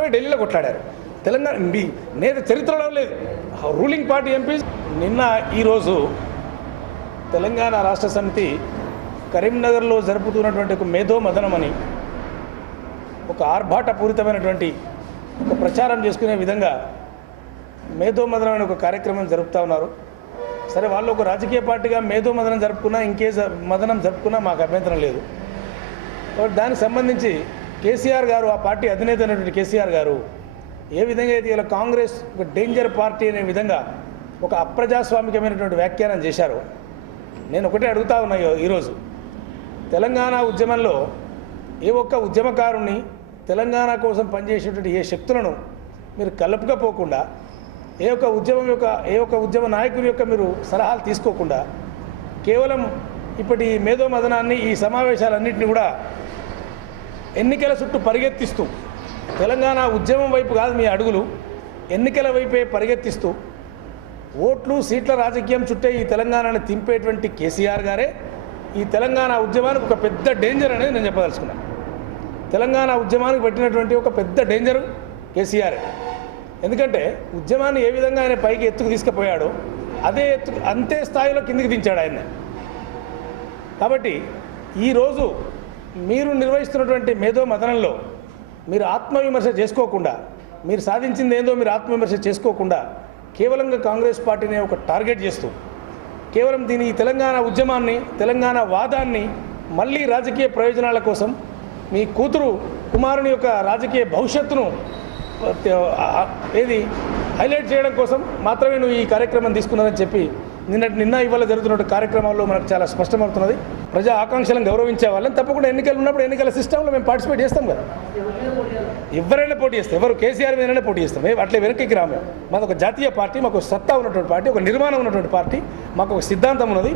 మాత్రమే ఢిల్లీలో కొట్లాడారు. తెలంగాణ నేత చరిత్రలో లేదు. రూలింగ్ పార్టీ ఎంపీస్ ఈరోజు తెలంగాణ రాష్ట్ర సమితి కరీంనగర్లో జరుపుతున్నటువంటి ఒక మేధో మదనమని ఒక ఆర్భాటపూరితమైనటువంటి ఒక ప్రచారం చేసుకునే విధంగా మేధో మదనం అనే ఒక కార్యక్రమం జరుపుతూ ఉన్నారు. సరే, వాళ్ళు ఒక రాజకీయ పార్టీగా మేధో మదనం జరుపుకున్నా, మదనం జరుపుకున్నా మాకు అభ్యంతరం లేదు. కాబట్టి దానికి సంబంధించి కేసీఆర్ గారు, ఆ పార్టీ అధినేత అయినటువంటి కేసీఆర్ గారు ఏ విధంగా అయితే ఇలా కాంగ్రెస్ ఒక డేంజర్ పార్టీ అనే విధంగా ఒక అప్రజాస్వామికమైనటువంటి వ్యాఖ్యానం చేశారో, నేను ఒకటే అడుగుతా ఉన్నా, ఈరోజు తెలంగాణ ఉద్యమంలో ఏ ఒక్క ఉద్యమకారుని, తెలంగాణ కోసం పనిచేసేటువంటి ఏ శక్తులను మీరు కలుపుకపోకుండా, ఏ ఒక్క ఉద్యమ నాయకుని యొక్క మీరు సలహాలు తీసుకోకుండా, కేవలం ఇప్పటి మేధో మదనాన్ని, ఈ సమావేశాలన్నింటినీ కూడా ఎన్నికల చుట్టూ పరిగెత్తిస్తూ, తెలంగాణ ఉద్యమం వైపు కాదు మీ అడుగులు, ఎన్నికల వైపే పరిగెత్తిస్తూ ఓట్లు సీట్ల రాజకీయం చుట్టే ఈ తెలంగాణను తింపేటువంటి కేసీఆర్ గారే ఈ తెలంగాణ ఉద్యమానికి ఒక పెద్ద డేంజర్ అనేది నేను చెప్పదలుచుకున్నాను. తెలంగాణ ఉద్యమానికి పెట్టినటువంటి ఒక పెద్ద డేంజరు కేసీఆర్. ఎందుకంటే ఉద్యమాన్ని ఏ విధంగా ఆయన పైకి ఎత్తుకు తీసుకుపోయాడో అంతే స్థాయిలో కిందికి దించాడు ఆయన. కాబట్టి ఈరోజు మీరు నిర్వహిస్తున్నటువంటి మేధో మదనంలో మీరు ఆత్మవిమర్శ చేసుకోకుండా, మీరు సాధించింది ఏందో మీరు ఆత్మవిమర్శ చేసుకోకుండా, కేవలంగా కాంగ్రెస్ పార్టీని ఒక టార్గెట్ చేస్తూ, కేవలం ఈ తెలంగాణ ఉద్యమాన్ని, తెలంగాణ వాదాన్ని మళ్ళీ రాజకీయ ప్రయోజనాల కోసం, మీ కుమారుని యొక్క రాజకీయ భవిష్యత్తును హైలైట్ చేయడం కోసం మాత్రమే నువ్వు ఈ కార్యక్రమం తీసుకున్నారని చెప్పి నిన్న ఇవాళ జరుగుతున్న కార్యక్రమాల్లో మనకు చాలా స్పష్టమవుతున్నది. ప్రజా ఆకాంక్షలను గౌరవించే వాళ్ళని తప్పకుండా ఎన్నికలు ఉన్నప్పుడు ఎన్నికల సిస్టంలో మేము పార్టిసిపేట్ చేస్తాం కదా. ఎవరైనా పోటీ చేస్తాం, ఎవరు కేసీఆర్ మీదనే పోటీ చేస్తాం. అట్లే వెనక్కి రాము. మాకు ఒక జాతీయ పార్టీ, మాకు సత్తా ఉన్నటువంటి పార్టీ, ఒక నిర్మాణం ఉన్నటువంటి పార్టీ, మాకు ఒక సిద్ధాంతం ఉన్నది,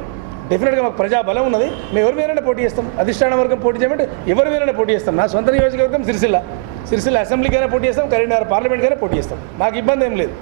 డెఫినెట్గా మాకు ప్రజాబలం ఉన్నది. మేము ఎవరి మీదైనా పోటీ చేస్తాం. అధిష్టాన వర్గం పోటీ చేయమంటే ఎవరి మీదైనా పోటీ చేస్తాం. నా సొంత నియోజకవర్గం సిరిసిల్ల అసెంబ్లీకైనా పోటీ చేస్తాం, కరీంనగర్ పార్లమెంట్కైనా పోటీ చేస్తాం. మాకు ఇబ్బంది ఏం లేదు.